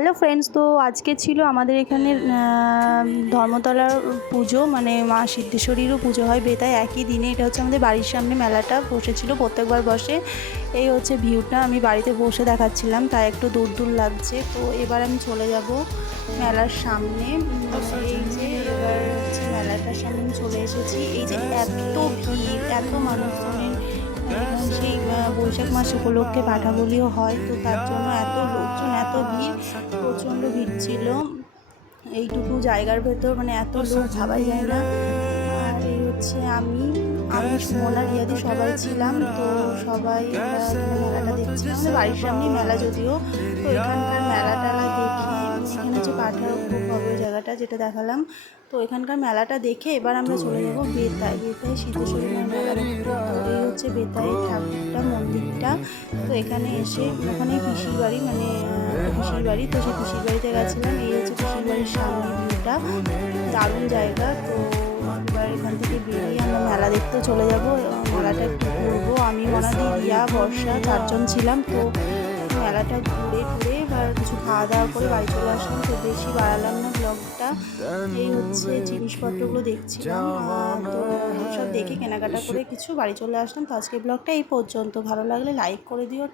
Hello friends, তো আজকে ছিল আমাদের এখানে ধর্মতলার পুজো, মানে মা সিদ্ধেশ্বরীরও পুজো হয় বেতায় একই দিনে। এটা হচ্ছে আমাদের বাড়ির সামনে মেলাটা বসেছিল, প্রত্যেকবার বসে। এই হচ্ছে ভিউটা, আমি বাড়িতে বসে দেখাচ্ছিলাম, তাই একটু দূর দূর লাগছে। তো এবার আমি চলে যাব মেলার সামনে। এই যে এবার হচ্ছে মেলাটার সামনে আমি চলে এসেছি। এই যে এত ভিড়, এত মানুষজনের, এবং সেই বৈশাখ মাস উপলক্ষে পাঠাবলিও হয়, তো তার জন্য এত লোকজন, এত ভিড়, প্রচণ্ড ভিড় ছিল এইটুকু জায়গার ভেতর, মানে এত লোক ভাবাই যায় না। আর এই হচ্ছে আমি সুমনা, রিয়াদি সবাই ছিলাম। তো সবাই এখানে মেলাটা দেখছিলাম, আমাদের বাড়ির সামনেই মেলা যদিও। তো এখানকার মেলা টেলা দেখে, এখানে হচ্ছে পাঠার খুব হবে জায়গাটা যেটা দেখালাম। তো এখানকার মেলাটা দেখে এবার আমরা চলে যাব বেতায় সিদ্ধেশ্বরী মায়ের মেলা দেখতে। তো এই হচ্ছে বেতায় ঠাকুরটা, মন্দিরটা। তো এখানে এসে, ওখানেই পিসির বাড়ি, মানে পিসির বাড়ি, তো সেই পিসির বাড়িতে গেছিলাম। এই হচ্ছে পিসির বাড়ির সামনে ভিউটা, দারুণ জায়গা। তো এবার এখান থেকে বেরিয়ে আমরা মেলা দেখতে চলে যাব, মেলাটা একটু ঘুরবো। আমি, মনাদি, রিয়া, বর্ষা চারজন ছিলাম। তো মেলাটা ঘুরে টুরে এবার কিছু খাওয়া দাওয়া করে বাড়ি চলে আসলাম। তো বেশি বাড়ালাম না ব্লগটা। এই হচ্ছে জিনিসপত্রগুলো দেখছিলাম, তো সব দেখে কেনাকাটা করে কিছু বাড়ি চলে আসলাম। তো আজকে ব্লগটা এই পর্যন্ত, ভালো লাগলে লাইক করে দিও।